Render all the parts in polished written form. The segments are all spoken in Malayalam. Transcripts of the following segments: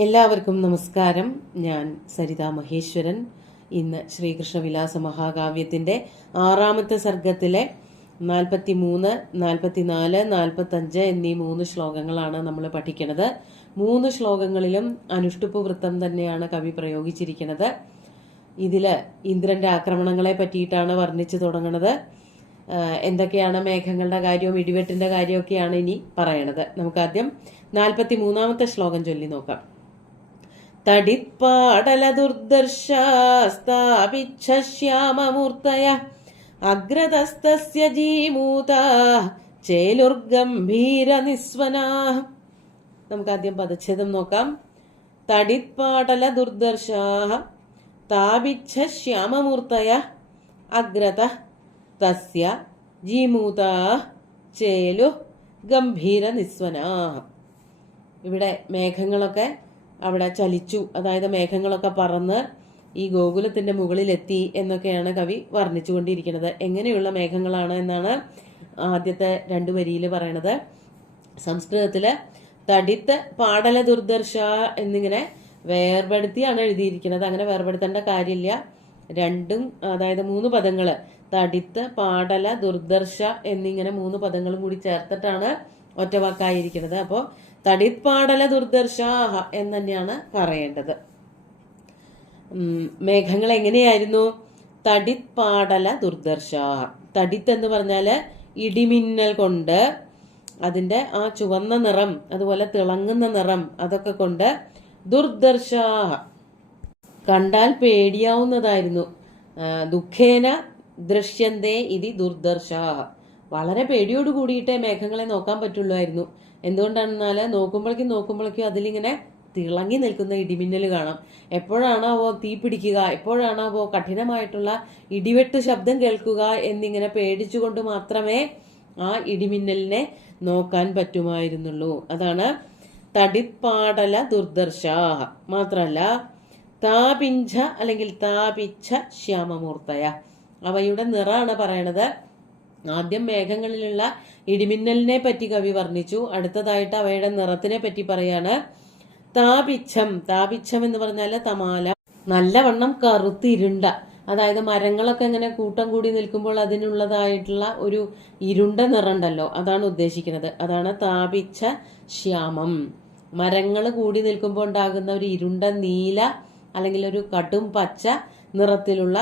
എല്ലാവർക്കും നമസ്കാരം. ഞാൻ സരിത മഹേശ്വരൻ. ഇന്ന് ശ്രീകൃഷ്ണവിലാസ മഹാകാവ്യത്തിന്റെ 6ാമത്തെ സർഗത്തിലെ 43, 44, 45 എന്നീ 3 ശ്ലോകങ്ങളാണ് നമ്മൾ പഠിക്കുന്നത്. 3 ശ്ലോകങ്ങളിലും അനുഷ്ടുപ്പ് വൃത്തം തന്നെയാണ് കവി പ്രയോഗിച്ചിരിക്കുന്നത്. ഇതില് ഇന്ദ്രന്റെ ആക്രമണങ്ങളെ പറ്റിയിട്ടാണ് വർണ്ണിച്ചു തുടങ്ങുന്നത്. എന്തൊക്കെയാണ് മേഘങ്ങളുടെ കാര്യവും ഇടിവെട്ടിന്റെ കാര്യമൊക്കെയാണ് ഇനി പറയണത്. നമുക്കാദ്യം 43ാമത്തെ ശ്ലോകം ചൊല്ലി നോക്കാം. തടിപ്പാടല ദുർദർശാസ്താപിച്ഛശ്യാമമൂർത്തയ അഗ്രതസ്തസ്യ ജീമൂതാ ചേലുർഗംഭീര നിസ്വനാ. നമുക്കാദ്യം പദച്ഛേദം നോക്കാം. തടിപ്പാടല ദുർദർശാഃ താപിച്ഛശ്യാമമൂർത്തയ അഗ്രത തസ്യ ജീമൂതാ ചേലു ഗംഭീര നിസ്വനാ. ഇവിടെ മേഘങ്ങളൊക്കെ അവിടെ ചലിച്ചു, അതായത് മേഘങ്ങളൊക്കെ പറന്ന് ഈ ഗോകുലത്തിന്റെ മുകളിലെത്തി എന്നൊക്കെയാണ് കവി വർണ്ണിച്ചുകൊണ്ടിരിക്കുന്നത്. എങ്ങനെയുള്ള മേഘങ്ങളാണ് എന്നാണ് ആദ്യത്തെ 2 വരിയിൽ പറയണത്. സംസ്കൃതത്തില് തടിത്ത് പാടല ദുർദർശ എന്നിങ്ങനെ വേർപെടുത്തിയാണ് എഴുതിയിരിക്കുന്നത്. അങ്ങനെ വേർപെടുത്തേണ്ട കാര്യമില്ല. രണ്ടും, അതായത് 3 പദങ്ങള് തടിത്ത് പാടല ദുർദർശ എന്നിങ്ങനെ 3 പദങ്ങളും കൂടി ചേർത്തിട്ടാണ് ഒറ്റവാക്കായിരിക്കുന്നത്. അപ്പോൾ തടിപ്പാടല ദുർദർശാഹ എന്ന് തന്നെയാണ് പറയേണ്ടത്. മേഘങ്ങൾ എങ്ങനെയായിരുന്നു? തടിപ്പാടല ദുർദർശാഹ. തടിത്ത് എന്ന് പറഞ്ഞാല് ഇടിമിന്നൽ കൊണ്ട് അതിന്റെ ആ ചുവന്ന നിറം, അതുപോലെ തിളങ്ങുന്ന നിറം, അതൊക്കെ കൊണ്ട് ദുർദർശാഹ കണ്ടാൽ പേടിയാവുന്നതായിരുന്നു. ദുഃഖേന ദൃശ്യന്തേ ഇതി ദുർദർശാഹ. വളരെ പേടിയോട് കൂടിയിട്ടേ മേഘങ്ങളെ നോക്കാൻ പറ്റുള്ളായിരുന്നു. എന്തുകൊണ്ടാണെന്നാൽ നോക്കുമ്പോഴേക്കും അതിലിങ്ങനെ തിളങ്ങി നിൽക്കുന്ന ഇടിമിന്നൽ കാണാം. എപ്പോഴാണാവോ തീ പിടിക്കുക, എപ്പോഴാണാവോ കഠിനമായിട്ടുള്ള ഇടിവെട്ട് ശബ്ദം കേൾക്കുക എന്നിങ്ങനെ പേടിച്ചുകൊണ്ട് മാത്രമേ ആ ഇടിമിന്നലിനെ നോക്കാൻ പറ്റുമായിരുന്നുള്ളൂ. അതാണ് തടിപ്പാടല ദുർദർശാഹ. മാത്രല്ല താപിഞ്ച അല്ലെങ്കിൽ താപിച്ഛ ശ്യാമമൂർത്തയ, അവയുടെ നിറാണ് പറയണത്. ആദ്യം മേഘങ്ങളിലുള്ള ഇടിമിന്നലിനെ പറ്റി കവി വർണ്ണിച്ചു. അടുത്തതായിട്ട് അവയുടെ നിറത്തിനെ പറ്റി പറയാണ്. താപിച്ഛം. താപിച്ഛം എന്ന് പറഞ്ഞാല് തമാല, നല്ലവണ്ണം കറുത്തിരുണ്ട, അതായത് മരങ്ങളൊക്കെ ഇങ്ങനെ കൂട്ടം കൂടി നിൽക്കുമ്പോൾ അതിനുള്ളതായിട്ടുള്ള ഒരു ഇരുണ്ട നിറമുണ്ടല്ലോ, അതാണ് ഉദ്ദേശിക്കുന്നത്. അതാണ് താപിച്ഛ ശ്യാമം. മരങ്ങൾ കൂടി നിൽക്കുമ്പോൾ ഉണ്ടാകുന്ന ഒരു ഇരുണ്ട നീല അല്ലെങ്കിൽ ഒരു കടും പച്ച നിറത്തിലുള്ള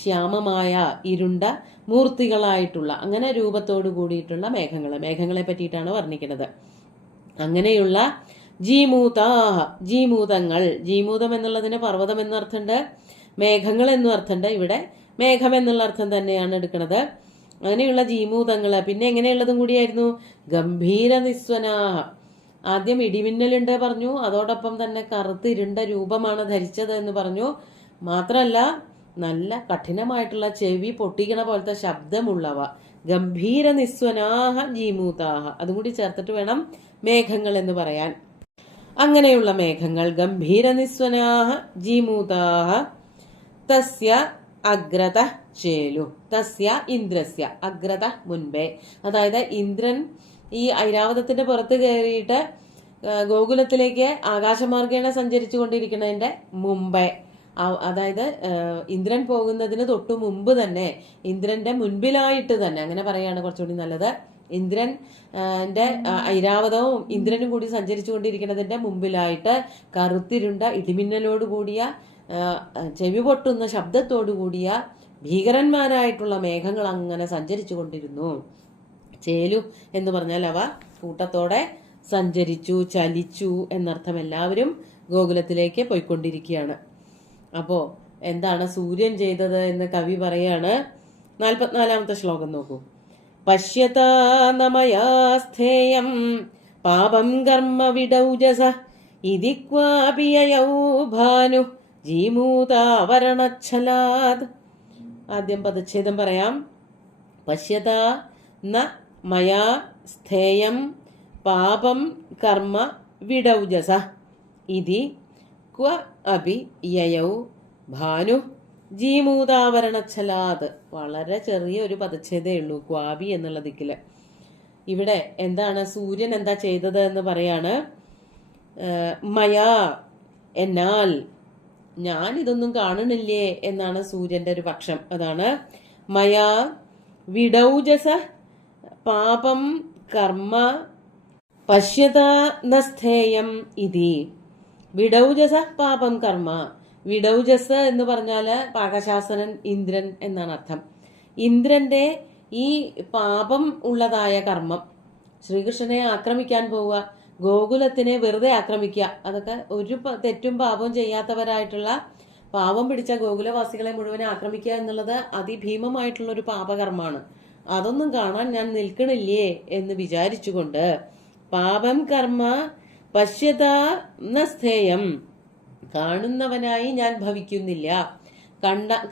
ശ്യാമമായ ഇരുണ്ട മൂർത്തികളായിട്ടുള്ള അങ്ങനെ രൂപത്തോടു കൂടിയിട്ടുള്ള മേഘങ്ങളെ പറ്റിയിട്ടാണ് വർണ്ണിക്കുന്നത്. അങ്ങനെയുള്ള ജീമൂതാഹ, ജീമൂതങ്ങൾ. ജീമൂതം എന്നുള്ളതിന് പർവ്വതം എന്നർത്ഥമുണ്ട്, മേഘങ്ങൾ എന്നും അർത്ഥമുണ്ട്. ഇവിടെ മേഘം എന്നുള്ള അർത്ഥം തന്നെയാണ് എടുക്കുന്നത്. അങ്ങനെയുള്ള ജീമൂതങ്ങൾ. പിന്നെ എങ്ങനെയുള്ളതും കൂടിയായിരുന്നു? ഗംഭീര നിസ്വനാഹ. ആദ്യം ഇടിമിന്നലുണ്ട് പറഞ്ഞു, അതോടൊപ്പം തന്നെ കറുത്തിരുണ്ട രൂപമാണ് ധരിച്ചത് എന്ന് പറഞ്ഞു. മാത്രമല്ല നല്ല കഠിനമായിട്ടുള്ള ചെവി പൊട്ടിക്കണ പോലത്തെ ശബ്ദമുള്ളവ. ഗംഭീര നിസ്വനാഹ ജീമൂതാഹ. അതും കൂടി ചേർത്തിട്ട് വേണം മേഘങ്ങൾ എന്ന് പറയാൻ. അങ്ങനെയുള്ള മേഘങ്ങൾ ഗംഭീര നിസ്വനാഹ ജീമൂതാഹ തസ്യ അഗ്രത ചേലു. തസ്യ ഇന്ദ്രസ്യ അഗ്രത മുൻപേ. അതായത് ഇന്ദ്രൻ ഈ ഐരാവതത്തിന്റെ പുറത്ത് കയറിയിട്ട് ഗോകുലത്തിലേക്ക് ആകാശമാർഗേണ സഞ്ചരിച്ചു കൊണ്ടിരിക്കുന്നതിന്റെ മുമ്പേ, അതായത് ഇന്ദ്രൻ പോകുന്നതിന് തൊട്ടു മുമ്പ് തന്നെ, ഇന്ദ്രന്റെ മുൻപിലായിട്ട് തന്നെ, അങ്ങനെ പറയാണ് കുറച്ചുകൂടി നല്ലത്. ഇന്ദ്രന്റെ ഐരാവതവും ഇന്ദ്രനും കൂടി സഞ്ചരിച്ചു കൊണ്ടിരിക്കുന്നതിന്റെ മുമ്പിലായിട്ട് കറുത്തിരുണ്ട ഇടിമിന്നലോട് കൂടിയ ചെവി പൊട്ടുന്ന ശബ്ദത്തോടു കൂടിയ ഭീകരന്മാരായിട്ടുള്ള മേഘങ്ങൾ അങ്ങനെ സഞ്ചരിച്ചു കൊണ്ടിരുന്നു. ചേലു എന്ന് പറഞ്ഞാൽ അവ കൂട്ടത്തോടെ സഞ്ചരിച്ചു, ചലിച്ചു എന്നർത്ഥം. എല്ലാവരും ഗോകുലത്തിലേക്ക് പോയിക്കൊണ്ടിരിക്കുകയാണ്. അപ്പോ എന്താണ് സൂര്യൻ ചെയ്തത് എന്ന് കവി പറയാണ്. 44ാമത്തെ ശ്ലോകം നോക്കൂ. പശ്യതാ നമയാ സ്ഥേയം പാപം കർമ്മ വിടൗജസ ഇതി ക്വാപി യയൗ ഭാനു ജീമൂതാവരണച്ഛലാത്. ആദ്യം പദച്ഛേദം പറയാം. പശ്യതാ ന മയാ സ്ഥേയം പാപം കർമ്മ വിടൗജസ ഇതി ക്വ അപി യയൗ ഭാനു ജീമൂതാവരണച്ഛലാത്. വളരെ ചെറിയ ഒരു പദച്ഛേദേ ഉള്ളൂ ക്വാബി എന്നുള്ള ദിക്കില്. ഇവിടെ എന്താണ് സൂര്യൻ എന്താ ചെയ്തത് എന്ന് പറയാണ്. മയാ എന്നാൽ ഞാൻ ഇതൊന്നും കാണണില്ലേ എന്നാണ് സൂര്യന്റെ ഒരു പക്ഷം. അതാണ് മയാ വിഡൗജസ പാപം കർമ്മ പശ്യത നസ്ഥേയം ഇതി. വിഡൗജസ പാപം കർമ്മ. വിഡൗജസ് എന്ന് പറഞ്ഞാല് പാകശാസനൻ, ഇന്ദ്രൻ എന്നാണ് അർത്ഥം. ഇന്ദ്രന്റെ ഈ പാപം ഉള്ളതായ കർമ്മം, ശ്രീകൃഷ്ണനെ ആക്രമിക്കാൻ പോവുക, ഗോകുലത്തിനെ വെറുതെ ആക്രമിക്കുക, അതൊക്കെ ഒരു തെറ്റും പാപവും ചെയ്യാത്തവരായിട്ടുള്ള പാപം പിടിച്ച ഗോകുലവാസികളെ മുഴുവൻ ആക്രമിക്കുക എന്നുള്ളത് അതിഭീമമായിട്ടുള്ള ഒരു പാപകർമ്മമാണ്. അതൊന്നും കാണാൻ ഞാൻ നിൽക്കണില്ലേ എന്ന് വിചാരിച്ചുകൊണ്ട് പാപം കർമ്മ പശ്യത നസ്ഥേയം, കാണുന്നവനായി ഞാൻ ഭവിക്കുന്നില്ല,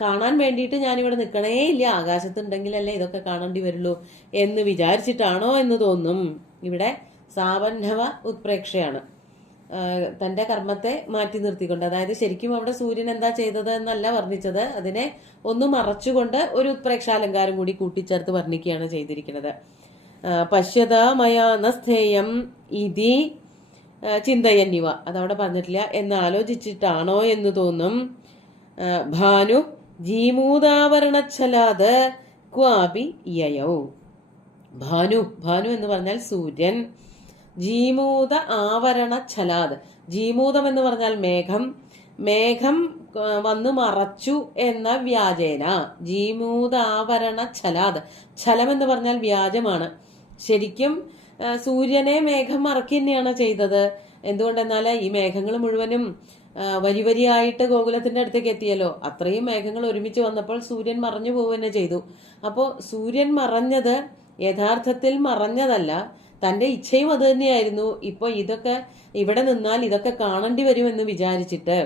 കാണാൻ വേണ്ടിയിട്ട് ഞാനിവിടെ നിൽക്കണേ ഇല്ല, ആകാശത്തുണ്ടെങ്കിലല്ലേ ഇതൊക്കെ കാണേണ്ടി വരുള്ളൂ എന്ന് വിചാരിച്ചിട്ടാണോ എന്ന് തോന്നും. ഇവിടെ സാവന്നവ ഉത്പ്രേക്ഷയാണ്, തന്റെ കർമ്മത്തെ മാറ്റി നിർത്തിക്കൊണ്ട്. അതായത് ശരിക്കും അവിടെ സൂര്യൻ എന്താ ചെയ്തത് എന്നല്ല വർണ്ണിച്ചത്, അതിനെ ഒന്ന് മറച്ചുകൊണ്ട് ഒരു ഉത്പ്രേക്ഷാലങ്കാരം കൂടി കൂട്ടിച്ചേർത്ത് വർണ്ണിക്കുകയാണ് ചെയ്തിരിക്കുന്നത്. പശ്യത മയാ നസ്ഥേയം ഇതി ചിന്തയന്നിവ, അതവിടെ പറഞ്ഞിട്ടില്ല, എന്ന് ആലോചിച്ചിട്ടാണോ എന്ന് തോന്നും. ഭാനു ജീമൂതാവരണച്ഛലാത് ക്വാപി യയൗ. ഭാനു, ഭാനു എന്ന് പറഞ്ഞാൽ സൂര്യൻ. ജീമൂത ആവരണ ഛലാദ്, ജീമൂതം എന്ന് പറഞ്ഞാൽ മേഘം, മേഘം വന്ന് മറച്ചു എന്ന വ്യാജേന. ജീമൂതാവരണ ഛലാദ്, ഛലം എന്ന് പറഞ്ഞാൽ വ്യാജമാണ്. ശരിക്കും സൂര്യനെ മേഘം മറക്കി തന്നെയാണ് ചെയ്തത്. എന്തുകൊണ്ടെന്നാൽ ഈ മേഘങ്ങൾ മുഴുവനും വരി വരിയായിട്ട് ഗോകുലത്തിന്റെ അടുത്തേക്ക് എത്തിയല്ലോ. അത്രയും മേഘങ്ങൾ ഒരുമിച്ച് വന്നപ്പോൾ സൂര്യൻ മറഞ്ഞു പോവുക തന്നെ ചെയ്തു. അപ്പോൾ സൂര്യൻ മറഞ്ഞത് യഥാർത്ഥത്തിൽ മറഞ്ഞതല്ല, തന്റെ ഇച്ഛയും അത് തന്നെയായിരുന്നു. ഇപ്പൊ ഇതൊക്കെ ഇവിടെ നിന്നാൽ ഇതൊക്കെ കാണേണ്ടി വരുമെന്ന് വിചാരിച്ചിട്ട്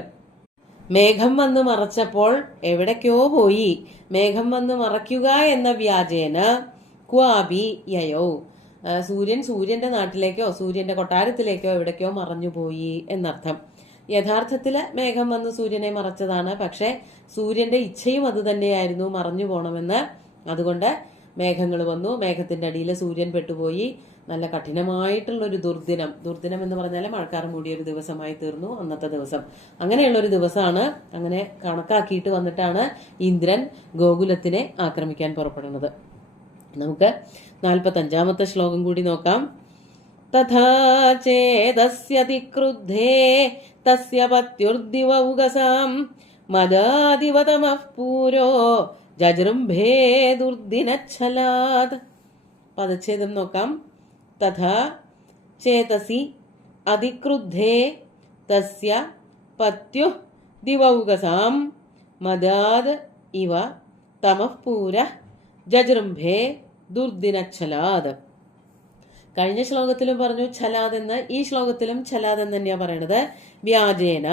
മേഘം വന്ന് മറച്ചപ്പോൾ എവിടേക്കോ പോയി. മേഘം വന്ന് മറയ്ക്കുക എന്ന വ്യാജേന ക്വാബി യയോ, സൂര്യൻ സൂര്യന്റെ നാട്ടിലേക്കോ സൂര്യന്റെ കൊട്ടാരത്തിലേക്കോ എവിടേക്കോ മറഞ്ഞുപോയി എന്നർത്ഥം. യഥാർത്ഥത്തില് മേഘം വന്ന് സൂര്യനെ മറച്ചതാണ്, പക്ഷെ സൂര്യന്റെ ഇച്ഛയും അത് തന്നെയായിരുന്നു, മറഞ്ഞു പോണമെന്ന്. അതുകൊണ്ട് മേഘങ്ങൾ വന്നു, മേഘത്തിന്റെ അടിയിൽ സൂര്യൻ പെട്ടുപോയി. നല്ല കഠിനമായിട്ടുള്ള ഒരു ദുർദിനം, ദുർദിനം എന്ന് പറഞ്ഞാൽ മഴക്കാറ് മൂടിയ ഒരു ദിവസമായി തീർന്നു അന്നത്തെ ദിവസം. അങ്ങനെയുള്ള ഒരു ദിവസമാണ്. അങ്ങനെ കണക്കാക്കിയിട്ട് വന്നിട്ടാണ് ഇന്ദ്രൻ ഗോകുലത്തിനെ ആക്രമിക്കാൻ പുറപ്പെടുന്നത്. നമുക്ക് 45-ാമത്തെ ശ്ലോകം കൂടി നോക്കാം. തഥാ ചേതസ്യതി ക്രുദ്ധേ തസ്യ പത്യുർദിവൗകസാം മദാദിവതമഃ പൂരോ ജജൃംഭേ ദുർദിനച്ഛലാത്. പദച്ഛേദം നോക്കാം. തഥാ ചേതസി അതിക്രുദ്ധേ തസ്യ പത്യു ദിവൗകസാം മദാദ് ഇവ തമഃ പൂര ജജൃംഭേ ദുർദിനച്ഛലാത്. കഴിഞ്ഞ ശ്ലോകത്തിലും പറഞ്ഞു ഛലാദ് എന്ന്, ഈ ശ്ലോകത്തിലും ഛലാദ് എന്ന് തന്നെയാ പറയണത്. വ്യാജേന,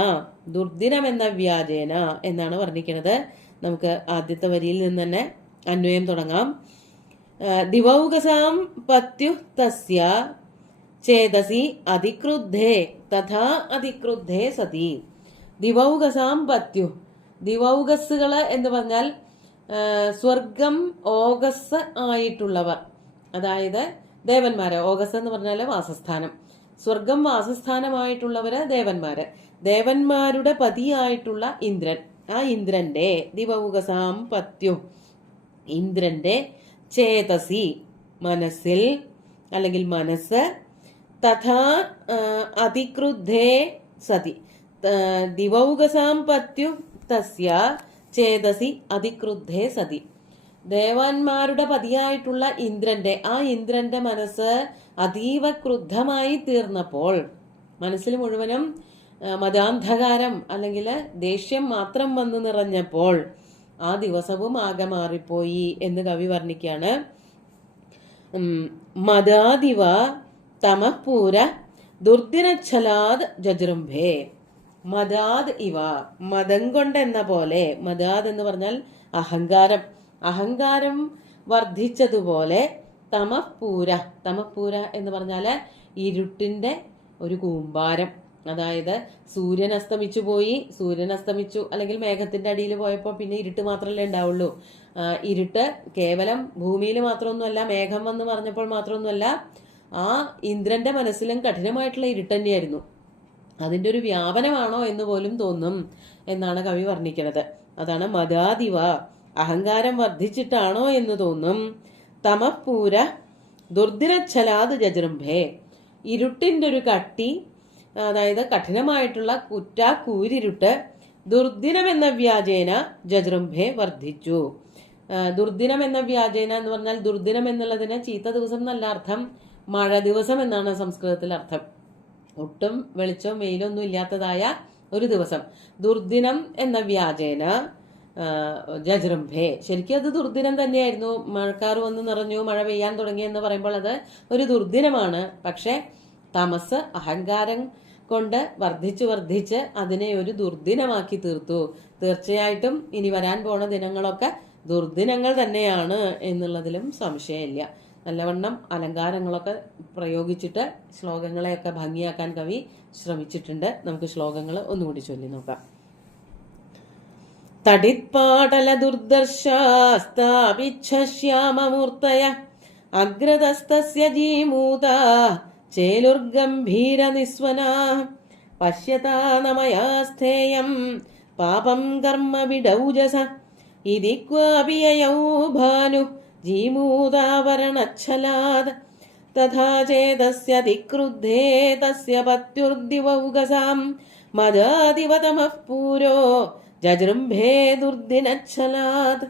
ദുർദിനം എന്ന വ്യാജേന എന്നാണ് വർണ്ണിക്കുന്നത്. നമുക്ക് ആദ്യത്തെ വരിയിൽ നിന്ന് തന്നെ അന്വയം തുടങ്ങാം. ദിവൗകസാം പത്യു തസ്യ ചേതസി അതിക്രുദ്ധേ തഥാ അതിക്രുദ്ധേ സതി. ദിവൗകസാം പത്യു, ദിവൗകസ്സുകള് എന്ന് പറഞ്ഞാൽ സ്വർഗം ഓഗസ് ആയിട്ടുള്ളവർ, അതായത് ദേവന്മാര്. ഓഗസ് എന്ന് പറഞ്ഞാല് വാസസ്ഥാനം, സ്വർഗം വാസസ്ഥാനമായിട്ടുള്ളവര് ദേവന്മാര്. ദേവന്മാരുടെ പതിയായിട്ടുള്ള ഇന്ദ്രൻ, ആ ഇന്ദ്രന്റെ ദിവൗകസാം പത്യു, ഇന്ദ്രന്റെ ചേതസി മനസ്സിൽ അല്ലെങ്കിൽ മനസ്സ്, തഥാ അതിക്രുദ്ധേ സതി. ദിവൗകസാം പത്യു തസ്യ ചേതസി അതിക്രുദ്ധേ സതി. ദേവന്മാരുടെ പതിയായിട്ടുള്ള ഇന്ദ്രന്റെ, ആ ഇന്ദ്രന്റെ മനസ്സ് അതീവ ക്രുദ്ധമായി തീർന്നപ്പോൾ, മനസ്സിൽ മുഴുവനും മതാന്ധകാരം അല്ലെങ്കിൽ ദേഷ്യം മാത്രം വന്നു നിറഞ്ഞപ്പോൾ ആ ദിവസവും ആകെ മാറിപ്പോയി എന്ന് കവി വർണ്ണിക്കാണ്. മദാദിവ തമഃപൂര ദുർദിനച്ഛലാദ് ജജൃംഭേ. മദാദ് ഇവ, മദം കൊണ്ടെന്ന പോലെ. മദാദ് എന്ന് പറഞ്ഞാൽ അഹങ്കാരം, അഹങ്കാരം വർദ്ധിച്ചതുപോലെ. തമഃപൂര, തമഃപൂര എന്ന് പറഞ്ഞാല് ഇരുട്ടിന്റെ ഒരു കൂമ്പാരം. അതായത് സൂര്യൻ അസ്തമിച്ചു പോയി, സൂര്യൻ അസ്തമിച്ചു അല്ലെങ്കിൽ മേഘത്തിന്റെ അടിയിൽ പോയപ്പോൾ പിന്നെ ഇരുട്ട് മാത്രമല്ലേ ഉണ്ടാവുള്ളൂ. ഇരുട്ട് കേവലം ഭൂമിയിൽ മാത്രമൊന്നുമല്ല, മേഘം വന്ന് പറഞ്ഞപ്പോൾ മാത്രമൊന്നുമല്ല, ആ ഇന്ദ്രന്റെ മനസ്സിലും കഠിനമായിട്ടുള്ള ഇരുട്ട് തന്നെയായിരുന്നു. അതിൻ്റെ ഒരു വ്യാപനമാണോ എന്ന് പോലും തോന്നും എന്നാണ് കവി വർണ്ണിക്കുന്നത്. അതാണ് മദാദിവ, അഹങ്കാരം വർദ്ധിച്ചിട്ടാണോ എന്ന് തോന്നും. തമപൂര ദുർദിനച്ഛലാത് ജജൃംഭേ, ഇരുട്ടിൻ്റെ ഒരു കട്ടി, അതായത് കഠിനമായിട്ടുള്ള കൂരിരുട്ട് ദുർദിനം എന്ന വ്യാജേന ജജൃംഭേ വർദ്ധിച്ചു. ദുർദിനം എന്ന വ്യാജേന എന്ന് പറഞ്ഞാൽ ദുർദിനം എന്നുള്ളതിന് ചീത്ത ദിവസം എന്നല്ല അർത്ഥം, മഴ ദിവസം എന്നാണ് സംസ്കൃതത്തിൽ അർത്ഥം. ഒട്ടും വെളിച്ചവും വെയിലൊന്നും ഇല്ലാത്തതായ ഒരു ദിവസം. ദുർദിനം എന്ന വ്യാജേന ജജൃംഭേ, ശരിക്കും അത് ദുർദിനം തന്നെയായിരുന്നു. മഴക്കാർ വന്ന് നിറഞ്ഞു, മഴ പെയ്യാൻ തുടങ്ങി എന്ന് പറയുമ്പോൾ അത് ഒരു ദുർദിനമാണ്. പക്ഷെ തമസ് അഹങ്കാരം കൊണ്ട് വർദ്ധിച്ച് അതിനെ ഒരു ദുർദിനമാക്കി തീർത്തു. തീർച്ചയായിട്ടും ഇനി വരാൻ പോണ ദിനങ്ങളൊക്കെ ദുർദിനങ്ങൾ തന്നെയാണ് എന്നുള്ളതിലും സംശയമില്ല. നല്ലവണ്ണം അലങ്കാരങ്ങളൊക്കെ പ്രയോഗിച്ചിട്ട് ശ്ലോകങ്ങളെയൊക്കെ ഭംഗിയാക്കാൻ കവി ശ്രമിച്ചിട്ടുണ്ട്. നമുക്ക് ശ്ലോകങ്ങൾ ഒന്നുകൂടി ചൊല്ലി നോക്കാം. തടിത്പാടല ദുർദർശാസ്താപിച്ഛശ്യാമമൂർത്തയ അഗ്രതസ്തസ്യ ജീമൂത ചേലുർഗംഭീര നിസ്വനാ പശ്യതാ നമയാസ്ഥേയം പാപം കർമ്മ വിഡൗജസ ഇതി ക്വാപി യയൗ ഭാനു ജീമൂതാവരണച്ഛലാദ് തഥാ ചേതസ്യ അതിക്രുദ്ധേ തസ്യ പത്യുർദിവൗകസാം മദാദിവതമഃ പൂരോ ജജൃംഭേ ദുർദിനച്ഛലാദ്.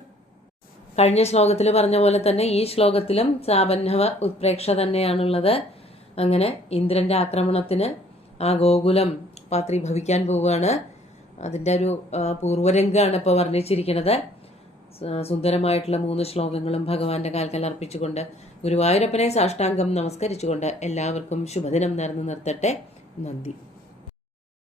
കഴിഞ്ഞ ശ്ലോകത്തിൽ പറഞ്ഞ പോലെ തന്നെ ഈ ശ്ലോകത്തിലും ചാപന്നവ ഉത്പ്രേക്ഷ തന്നെയാണുള്ളത്. അങ്ങനെ ഇന്ദ്രന്റെ ആക്രമണത്തിന് ആ ഗോകുലം പാത്രീഭവിക്കാൻ പോവുകയാണ്. അതിൻ്റെ ഒരു പൂർവ്വരംഗമാണ് ഇപ്പോൾ വർണ്ണിച്ചിരിക്കുന്നത്. സുന്ദരമായിട്ടുള്ള 3 ശ്ലോകങ്ങളും ഭഗവാന്റെ കാൽക്കൽ അർപ്പിച്ചുകൊണ്ട് ഗുരുവായൂരപ്പനെ സാഷ്ടാംഗം നമസ്കരിച്ചുകൊണ്ട് എല്ലാവർക്കും ശുഭദിനം നേർന്നു നിർത്തട്ടെ. നന്ദി.